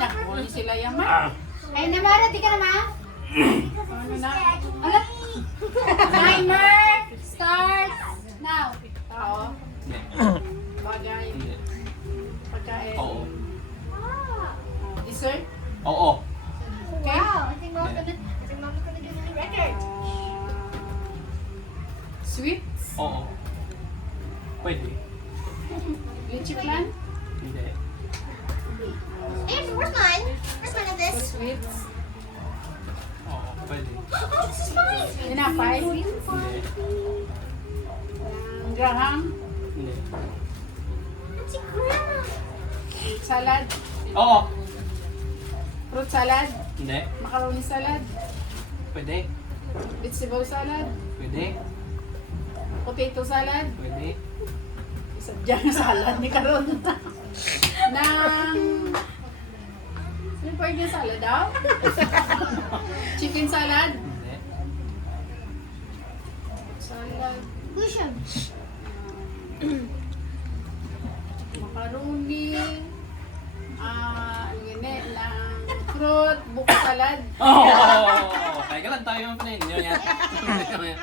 nakuhuli sila yaman. Ay, namara, di ka naman? Ano na? Alam? Timer, start, now. Tao, bagay, Hindi. pagkain, Oo. dessert, Oo. Wow, I think mama's gonna do the record. sweets, Oo. Pwede. lychee plan, Hindi. Hey, where's mine? Where's mine of this? sweets, Oo. Pwede. Oh, this is mine. tinapay, Hindi. graham, Hindi. It's a grandma. salad, Oo. fruit salad, Hindi. macaroni salad, Pwede. vegetable salad, Pwede. potato salad, Pwede. sadyang salad ni Karon. Nang ano pa yung salad daw? Chicken salad, Hindi. salad, Cushion. macaroni, ano ng fruit, buko salad. Oo. Kaya ka lang tayo yung pinayin. Yun yan.